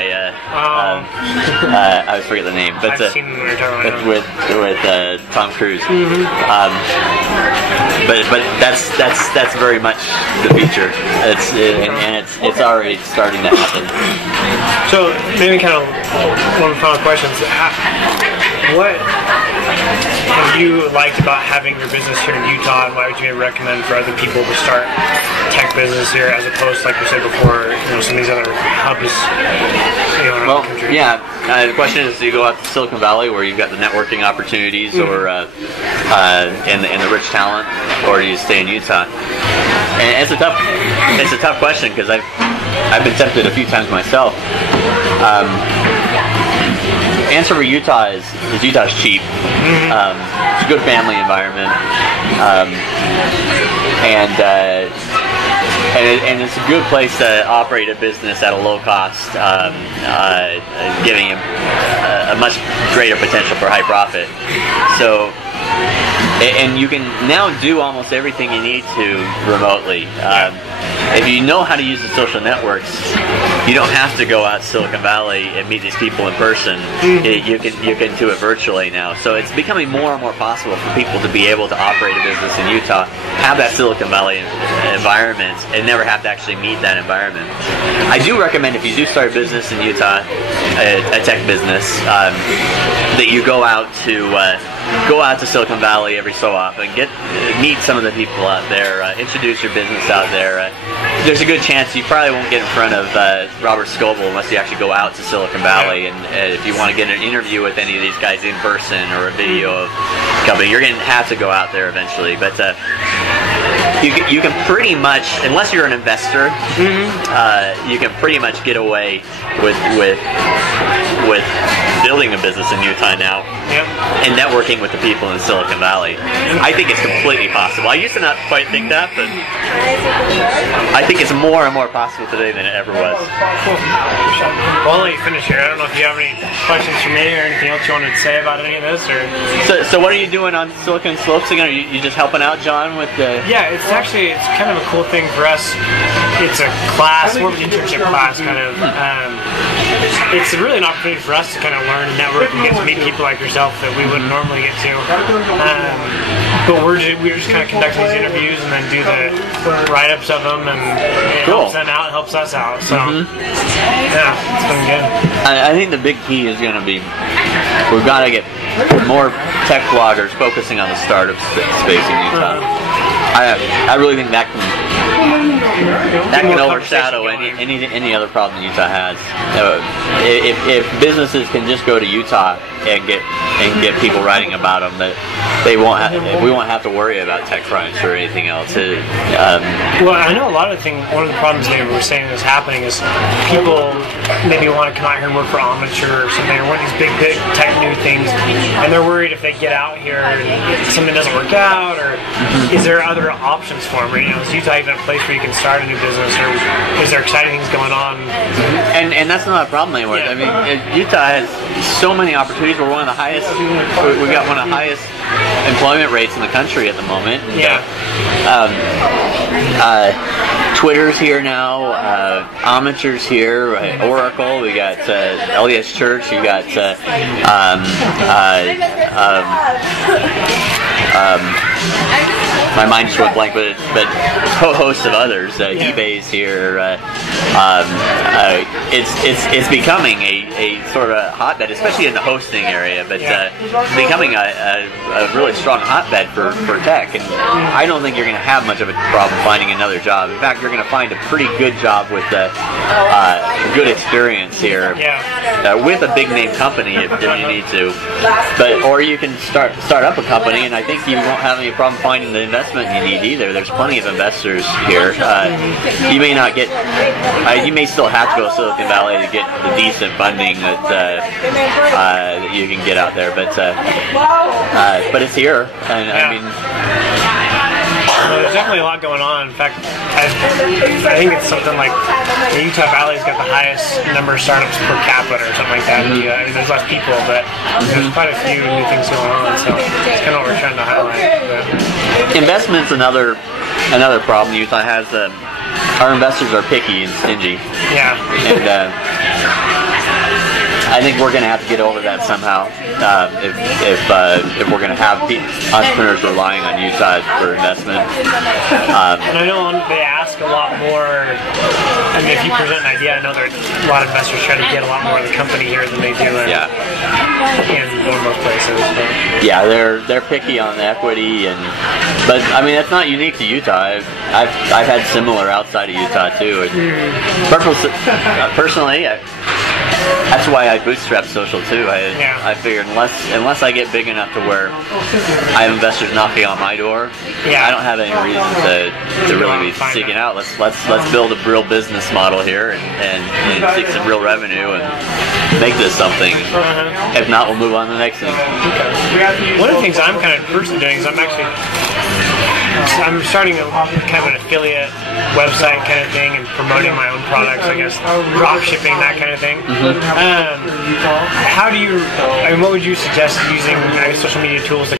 I always forget the name, but I've seen when you're talking about with Tom Cruise. Mm-hmm. But that's very much the future. It's already starting to happen. So maybe kind of one of the final questions. What have you liked about having your business here in Utah, and why would you recommend for other people to start tech business here, as opposed to, like you said before, some of these other hubs? Well, yeah. The question is, do you go out to Silicon Valley where you've got the networking opportunities, mm-hmm. or and the rich talent, or do you stay in Utah? And it's a tough question, because I've been tempted a few times myself. Answer for Utah is Utah's cheap. Mm-hmm. It's a good family environment, and it's a good place to operate a business at a low cost, giving a much greater potential for high profit. So, and you can now do almost everything you need to remotely. If you know how to use the social networks, you don't have to go out to Silicon Valley and meet these people in person. Mm-hmm. You can do it virtually now. So it's becoming more and more possible for people to be able to operate a business in Utah, have that Silicon Valley environment, and never have to actually meet that environment. I do recommend, if you do start a business in Utah, a tech business, that you go out to Silicon Valley every so often, meet some of the people out there, introduce your business out there. There's a good chance you probably won't get in front of Robert Scoble unless you actually go out to Silicon Valley. And if you want to get an interview with any of these guys in person, or a video of the company, you're going to have to go out there eventually. But you can pretty much, unless you're an investor, mm-hmm. You can pretty much get away with building a business in Utah now, yep. and networking with the people in Silicon Valley. I think it's completely possible. I used to not quite think that, but I think it's more and more possible today than it ever was. Cool. Well, I'll let you finish here. I don't know if you have any questions for me or anything else you wanted to say about any of this, or. So what are you doing on Silicon Slopes again? Are you just helping out, John, with the? Yeah, it's kind of a cool thing for us. It's a class, more of an internship class, kind of. It's really an opportunity for us to kind of learn and network and get to meet people like yourself that we wouldn't normally get to. But we're just kind of conducting these interviews and then do the write-ups of them, and it helps them out, helps us out. So, yeah, it's been good. I think the big key is going to be, we've got to get more tech bloggers focusing on the startup space in Utah. I really think that can overshadow any other problem Utah has. If businesses can just go to Utah and get people writing about them, that we won't have to worry about TechCrunch or anything else. Well, I know one of the problems they were saying is happening is people maybe want to come out here and work for Omniture or something, or one of these big tech new things, and they're worried if they get out here and something doesn't work out, or is there other options for them? Is Utah even a place where you can start a new business, or is there exciting things going on? And that's not a problem anymore. Yeah. I mean, Utah has so many opportunities. We're one of the highest. We got one of the highest employment rates in the country at the moment. Yeah. Twitter's here now. Omniture's here. Oracle. We got LDS Church. You got. My mind just went blank, but a host of others. eBay's here. It's becoming a sort of hotbed, especially in the hosting area. But it's becoming a really strong hotbed for tech. And I don't think you're going to have much of a problem finding another job. In fact, you're going to find a pretty good job with good experience here, with a big name company if you need to. Or you can start up a company, and I think you won't have any problem finding the investment you need either. There's plenty of investors here. You may not get, you may still have to go to Silicon Valley to get the decent funding that you can get out there, but it's here, and I mean. Well, there's definitely a lot going on. In fact, I think it's something like the Utah Valley's got the highest number of startups per capita or something like that. Mm-hmm. I mean, there's less people, but there's quite a few new things going on. So it's kind of what we're trying to highlight. Investment's another problem Utah has. Our investors are picky and stingy. Yeah. And I think we're going to have to get over that somehow if we're going to have entrepreneurs relying on Utah for investment. And I know they ask a lot more. I mean, if you present an idea, I know there are a lot of investors try to get a lot more of the company here than they do in most places. But. Yeah, they're picky on the equity, but I mean that's not unique to Utah. I've had similar outside of Utah too. Personally, that's why I bootstrap social too. I figured unless I get big enough to where I have investors knocking on my door, I don't have any reason to really be seeking out. Let's build a real business model here and seek some real revenue and make this something. If not, we'll move on to the next thing. One of the things I'm kind of personally doing is I'm starting kind of an affiliate website kind of thing and promoting my own products, I guess, drop shipping, that kind of thing. How do you, what would you suggest using social media tools to